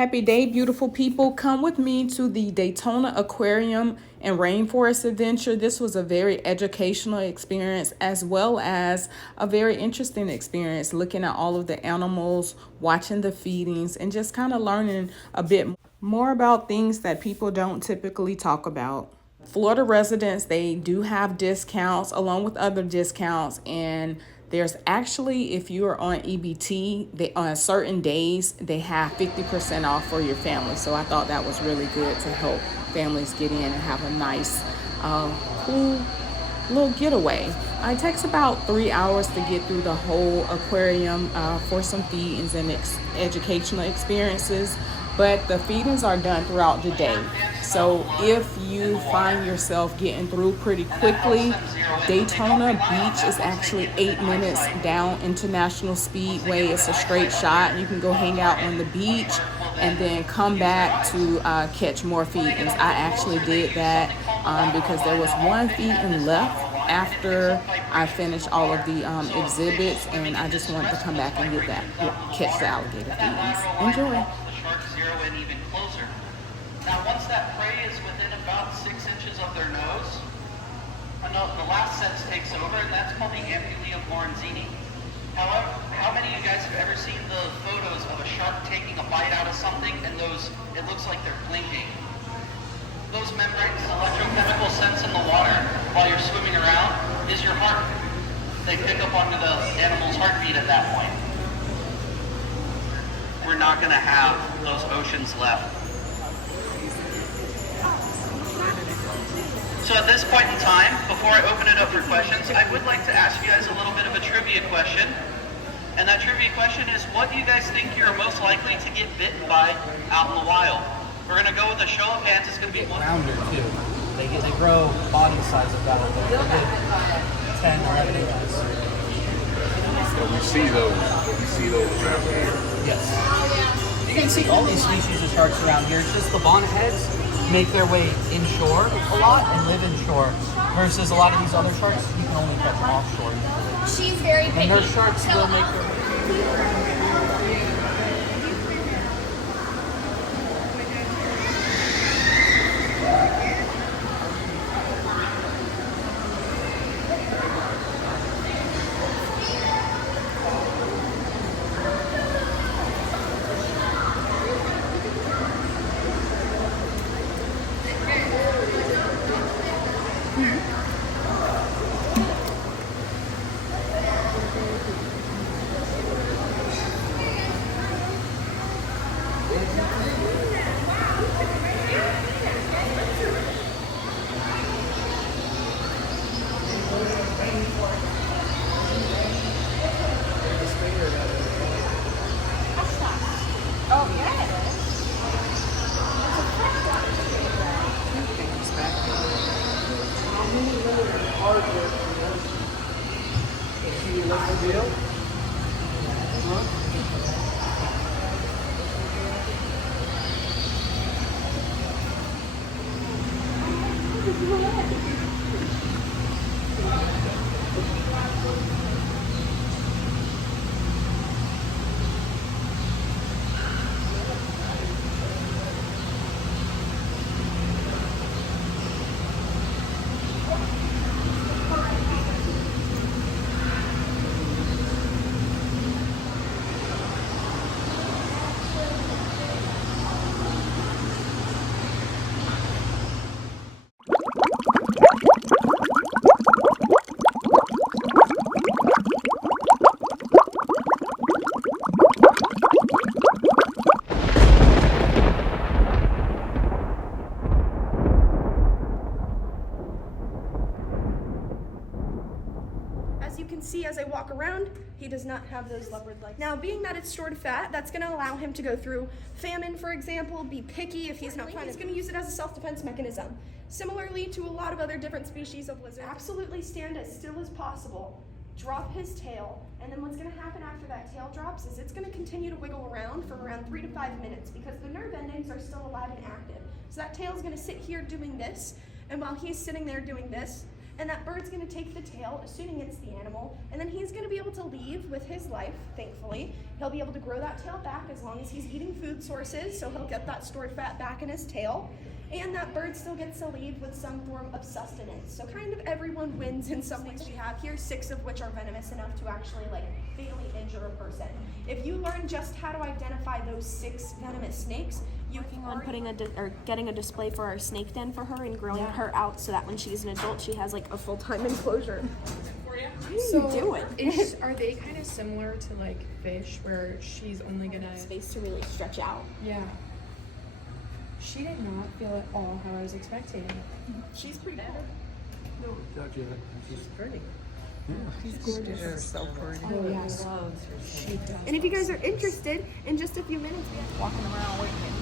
Happy day, beautiful people. Come with me to the Daytona Aquarium and Rainforest Adventure. This was a very educational experience as well as a very interesting experience, looking at all of the animals, watching the feedings, and just kind of learning a bit more about things that people don't typically talk about. Florida residents, they do have discounts along with other discounts, and there's actually, if you are on EBT, they on certain days they have 50% off for your family. So I thought that was really good to help families get in and have a nice, cool little getaway. It takes about 3 hours to get through the whole aquarium for some feedings and educational experiences, but the feedings are done throughout the day. So if you find yourself getting through pretty quickly, Daytona Beach is actually 8 minutes down International Speedway. It's a straight shot. You can go hang out on the beach and then come back to catch more feedings. I actually did that because there was one feeding left after I finished all of the exhibits, and I just wanted to come back and get that, catch the alligator feedings. Enjoy. The sharks zero in even closer. Now, once that prey is within about 6 inches of their nose, the last sense takes over, and that's called the ampulla lorenzini. However, how many of you guys have ever seen the photos of a shark taking a bite out of something and it looks like they're blinking? Those membranes, electrochemical sense in the water while you're swimming around is your heart. They pick up onto the animal's heartbeat at that point. We're not going to have those oceans left. So at this point in time, before I open it up for questions, I would like to ask you guys a little bit of a trivia question. And that trivia question is, what do you guys think you're most likely to get bitten by out in the wild? We're going to go with a show of hands. It's going to be one. Rounder too. They grow body size about a good 10, 11 inches. So we see those around here. Yes. You can see all these species of sharks around here. It's just the bonnetheads make their way inshore a lot and live inshore. Versus a lot of these other sharks, you can only catch them offshore. She's very picky. And their sharks will make their way. As you can see as I walk around, he does not have those leopard legs. Now, being that it's stored fat, that's going to allow him to go through famine, for example, be picky if he's not finding. He's going to use it as a self-defense mechanism. Similarly to a lot of other different species of lizard, absolutely stand as still as possible, drop his tail, and then what's going to happen after that tail drops is it's going to continue to wiggle around for around 3 to 5 minutes because the nerve endings are still alive and active. So that tail is going to sit here doing this, and while he's sitting there doing this, and that bird's gonna take the tail, assuming it's the animal, and then he's gonna be able to leave with his life, thankfully. He'll be able to grow that tail back as long as he's eating food sources, so he'll get that stored fat back in his tail. And that bird still gets to leave with some form of sustenance. So kind of everyone wins in some ways. We have here 6 of which are venomous enough to actually like fatally injure a person. If you learn just how to identify those 6 venomous snakes, you can On putting getting a display for our snake den for her and growing her out so that when she's an adult she has like a full-time enclosure. So do it. Are they kind of similar to like fish where she's only gonna Space to really stretch out. Yeah. She did not feel at all how I was expecting. She's pretty cool. She's pretty. She's gorgeous. So pretty. Oh yes. And if you guys are interested, in just a few minutes, we have Walking around waiting.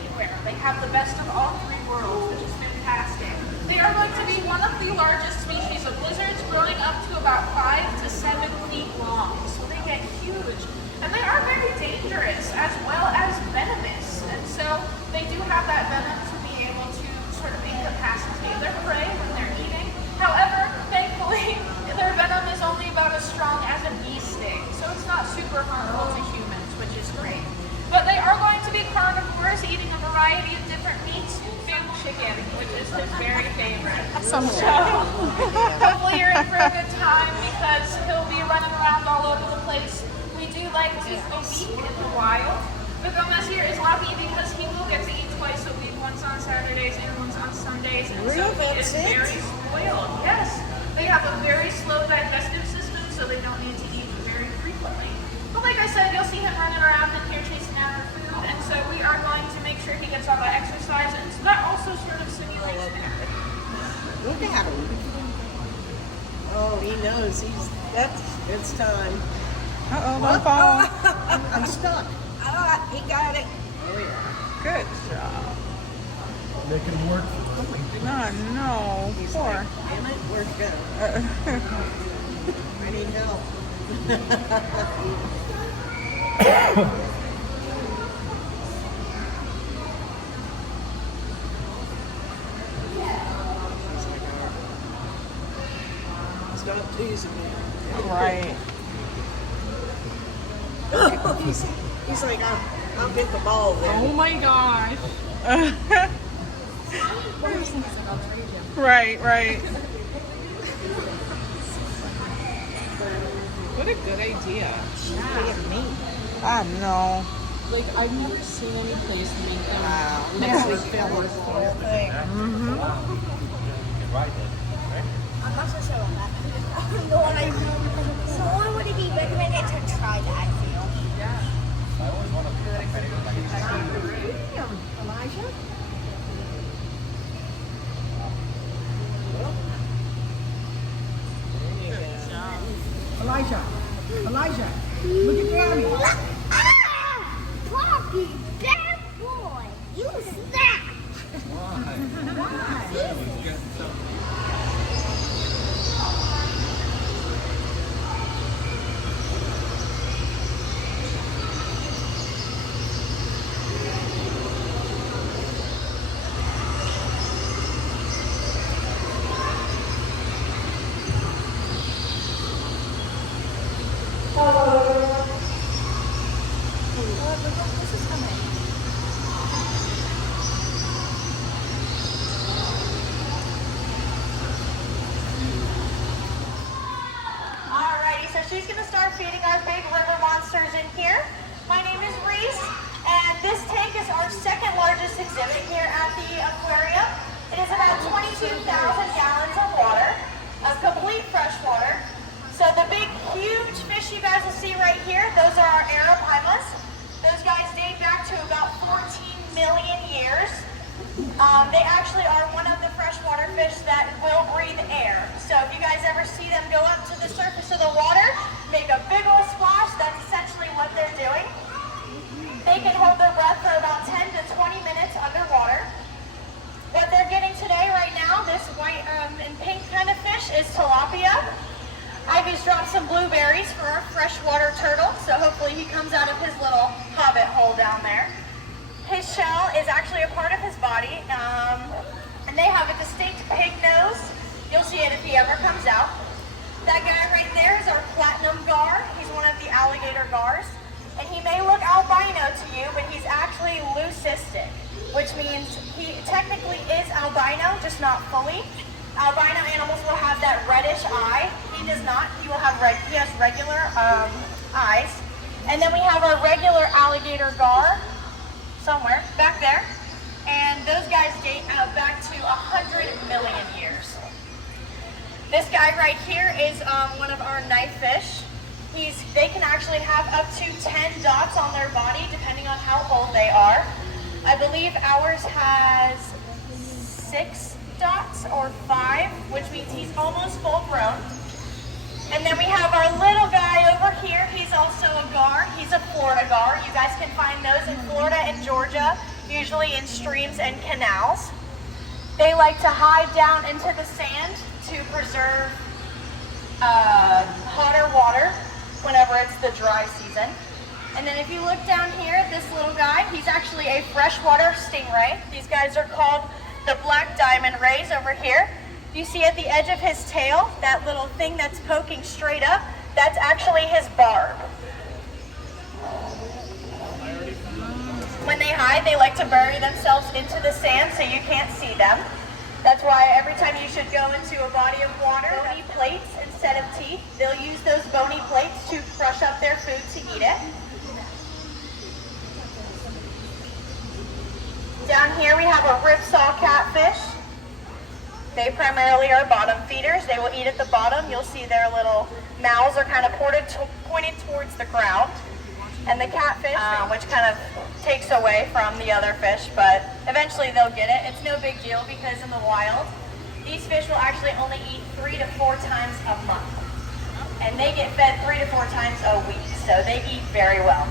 Anywhere. They have the best of all 3 worlds, which is fantastic. They are going to be one of the largest species of lizards, growing up to about 5 to 7 feet long. So they get huge. And they are very dangerous as well as venomous. And so they do have that venom to be able to sort of incapacitate their prey when they're eating. However, thankfully, their venom is only about as strong as a bee sting. So it's not super harmful to humans, which is great. But they are going to be carnivores, eating a variety of different meats, and chicken, which is his very favorite. So hopefully you're in for a good time because he'll be running around all over the place. We do like to go week in the wild. But Gomez here is lucky because he will get to eat twice a week, once on Saturdays and once on Sundays. And so he is very spoiled. Yes, they have a very slow digestive system, so they don't need to eat very frequently. But like I said, you'll see him running around in here chasing after food, and so we are going to make sure he gets all that exercise, and so that also sort of simulates that. Look at him. Oh, he knows. It's time. Uh-oh, don't fall. I'm stuck. Oh, he got it. Oh, yeah. Good job. Making him work. No. He's Poor. like, damn it, where'd it go? I need help. Stop teasing me. Right. He's like, I'll get the ball then. Oh my gosh. Right. What a good idea. I know. Like, I've never seen any place make them Next week, fill this whole thing. I'm not so sure about that. So why would it be recommended to try that? Elijah? Elijah, look at Granny. Poppy, bad boy, you snapped. Alrighty, so she's going to start feeding our big river monsters in here. My name is Reese, and this tank is our second largest exhibit here at the aquarium. It is about 22,000 gallons of water, of complete fresh water. So the big, huge fish you guys will see right here, those are our arapaima. Those guys date back to about 14 million years. They actually are one of the freshwater fish that will breathe air. So if you guys ever see them go up to the surface of the water, make a big old splash, that's essentially what they're doing. They can hold their breath for about 10 to 20 minutes underwater. What they're getting today right now, this white and pink kind of fish, is tilapia. Ivy's dropped some blueberries for our freshwater turtle, so hopefully he comes out of his little hobbit hole down there. his shell is actually a part of his body, and they have a distinct pig nose. You'll see it if he ever comes out. That guy right there is our platinum gar. He's one of the alligator gars. And he may look albino to you, but he's actually leucistic, which means he technically is albino, just not fully. Albino animals will have that reddish eye. He does not. He will have he has regular eyes. And then we have our regular alligator gar, somewhere back there. And those guys date back to 100 million years. This guy right here is one of our knife fish. They can actually have up to 10 dots on their body depending on how old they are. I believe ours has 6 dots or 5, which means he's almost full grown. And then we have our little guy over here. He's also a gar. He's a Florida gar. You guys can find those in Florida and Georgia, usually in streams and canals. They like to hide down into the sand to preserve hotter water whenever it's the dry season. And then if you look down here, this little guy, he's actually a freshwater stingray. These guys are called the black diamond rays over here. You see at the edge of his tail, that little thing that's poking straight up, that's actually his barb. When they hide, they like to bury themselves into the sand so you can't see them. That's why every time you should go into a body of water, bony plates instead of teeth. They'll use those bony plates to crush up their food to eat it. Down here we have a ripsaw catfish. They primarily are bottom feeders. They will eat at the bottom. You'll see their little mouths are kind of pointed towards the ground. And the catfish, which kind of takes away from the other fish, but eventually they'll get it. It's no big deal because in the wild, these fish will actually only eat 3 to 4 times a month. And they get fed 3 to 4 times a week, so they eat very well.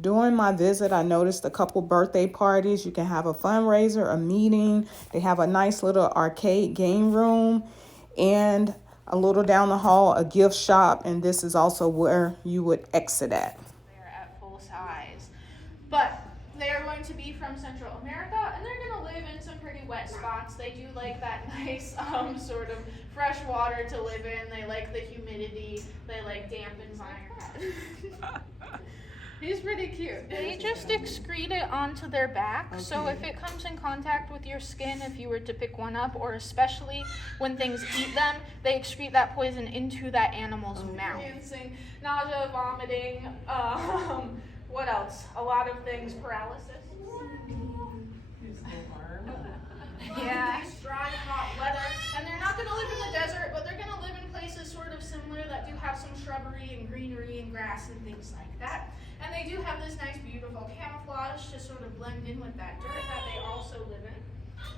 During my visit, I noticed a couple birthday parties. You can have a fundraiser, a meeting. They have a nice little arcade game room, and a little down the hall, a gift shop. And this is also where you would exit at. They're at full size. But they are going to be from Central America, and they're going to live in some pretty wet spots. They do like that nice sort of fresh water to live in. They like the humidity. They like damp environments. He's pretty cute. They just excrete it onto their back. Okay. So if it comes in contact with your skin, if you were to pick one up, or especially when things eat them, they excrete that poison into that animal's mouth. Nausea, vomiting, what else? A lot of things, paralysis. Yeah. Nice, dry, hot weather. And they're not going to live in the desert, but they're going to live in places sort of similar that do have some shrubbery and greenery and grass and things like that. And they do have this nice, beautiful camouflage to sort of blend in with that dirt that they also live in.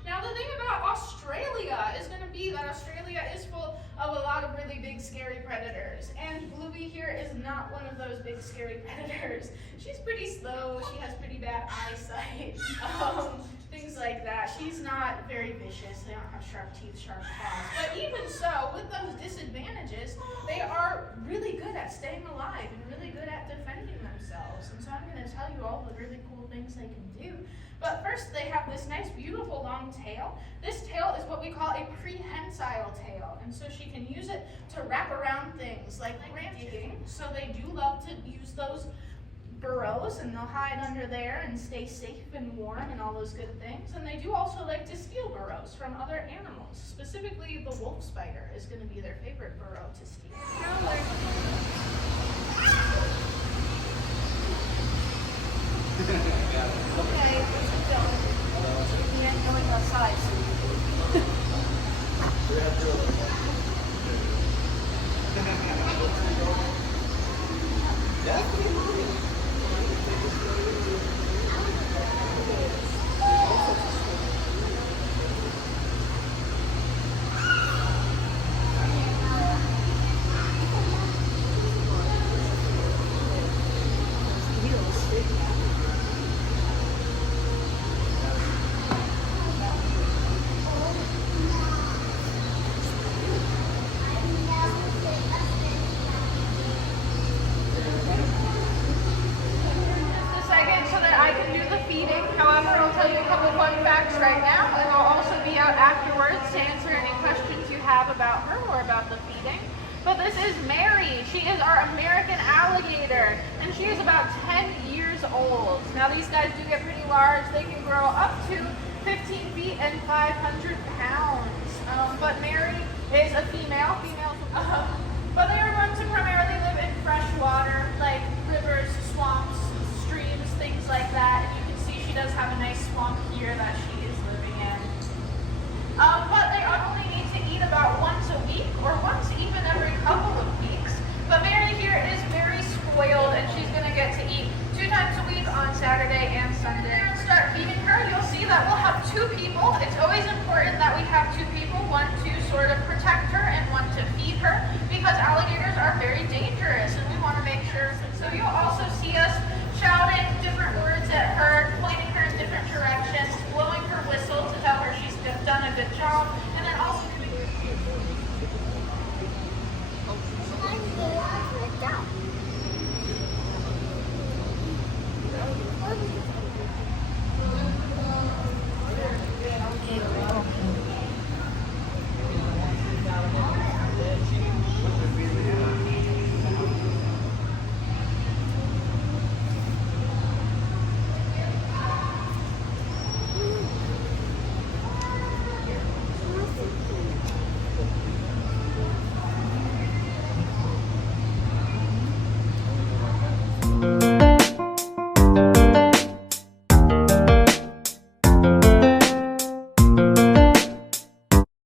Now, the thing about Australia is going to be that Australia is full of a lot of really big, scary predators. And Bluey here is not one of those big, scary predators. She's pretty slow. She has pretty bad eyesight. Things like that. She's not very vicious. They don't have sharp teeth, sharp claws. But even so, with those disadvantages, they are really good at staying alive and really good at defending themselves. And so I'm going to tell you all the really cool things they can do. But first, they have this nice, beautiful long tail. This tail is what we call a prehensile tail. And so she can use it to wrap around things like digging. So they do love to use those burrows, and they'll hide under there and stay safe and warm and all those good things. And they do also like to steal burrows from other animals. Specifically, the wolf spider is going to be their favorite burrow to steal. Okay, we ain't going outside, right now, and I'll also be out afterwards to answer any questions you have about her or about the feeding. But this is Mary. She is our American alligator, and she is about 10 years old. Now these guys do get pretty large. They can grow up to 15 feet and 500 pounds. But Mary is a female. But they are going to primarily live in fresh water, like rivers, swamps, streams, things like that. And you can see she does have a nice swamp here that she is living in. But they only need to eat about once a week, or once even every couple of weeks. But Mary here is very spoiled, and she's going to get to eat 2 times a week on Saturday and Sunday. Start feeding her, you'll see that we'll have 2 people. It's always important that we have 2 people, one to sort of protect her and one to feed her, because alligators are very dangerous, and we want to make sure. So you'll